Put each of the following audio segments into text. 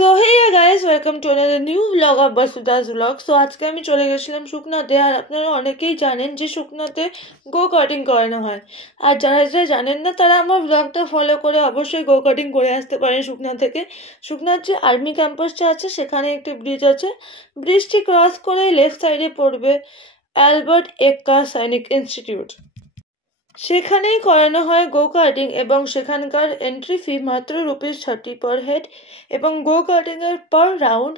So hey guys, welcome to another new blog of Basudas blog. So আজকে আমি চলে গেছিলাম শুকনাতে। আর আপনারা অনেকেই জানেন যে শুকনাতে গো কাটিং করানো হয়। আর যারা যারা জানেন না তারা আমার ব্লগটা ফলো করে অবশ্যই গো কাটিং করে আসতে পারেন শুকনা থেকে। শুকনার যে আর্মি ক্যাম্পাসটা আছে সেখানে একটি ব্রিজ আছে। ব্রিজটি ক্রস করে লেফট সাইডে পড়বে অ্যালবার্ট এক্কা সৈনিক ইনস্টিটিউট। সেখানেই করানো হয় গো কার্টিং এবং সেখানকার এন্ট্রি ফি মাত্র ₹30 পার হেড এবং গো কার্টিং এর পার রাউন্ড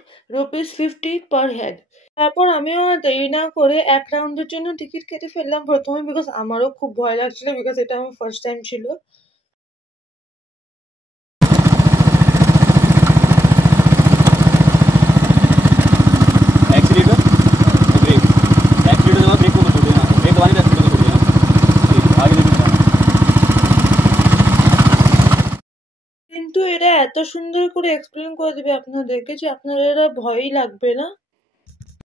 ₹50 পার হেড। তারপর আমিও দেরি না করে এক রাউন্ডের জন্য টিকিট কেটে ফেললাম প্রথমে, বিকজ আমারও খুব ভয় লাগছিল, বিকজ এটা আমার ফার্স্ট টাইম ছিল। एक्सीलेटर ब्रेक एक्सीलेटर दबा ब्रेक को मत छोड़ देना ब्रेक दबाने पे एक्सीलेटर को छोड़ देना ठीक आगे देखो কিন্তু এরা এত সুন্দর করে এক্সপ্লেন করে দেবে আপনাদেরকে যে আপনার এরা ভয়ই লাগবে না।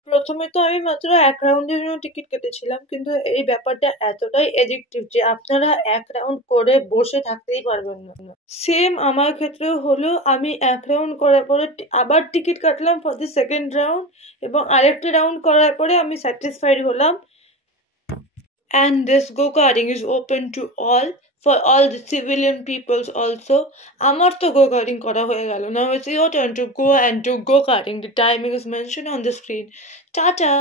প্রথমে তো আমি মাত্র এক রাউন্ডের জন্য টিকিট কেটেছিলাম, কিন্তু এই ব্যাপারটা এতটাই এডিকটিভ যে আপনারা এক রাউন্ড করে বসে থাকতেই পারবেন না। সেম আমার ক্ষেত্রেও হলো, আমি এক রাউন্ড করার পরে আবার টিকিট কাটলাম ফর দি সেকেন্ড রাউন্ড এবং আরেকটা রাউন্ড করার পরে আমি স্যাটিসফাইড হলাম। And this go-karting is open to all, for all the civilian peoples also. আমার তো go-karting করা হয়ে গেল। Now it's your turn to go and do go-karting. The timing is mentioned on the screen. Tata!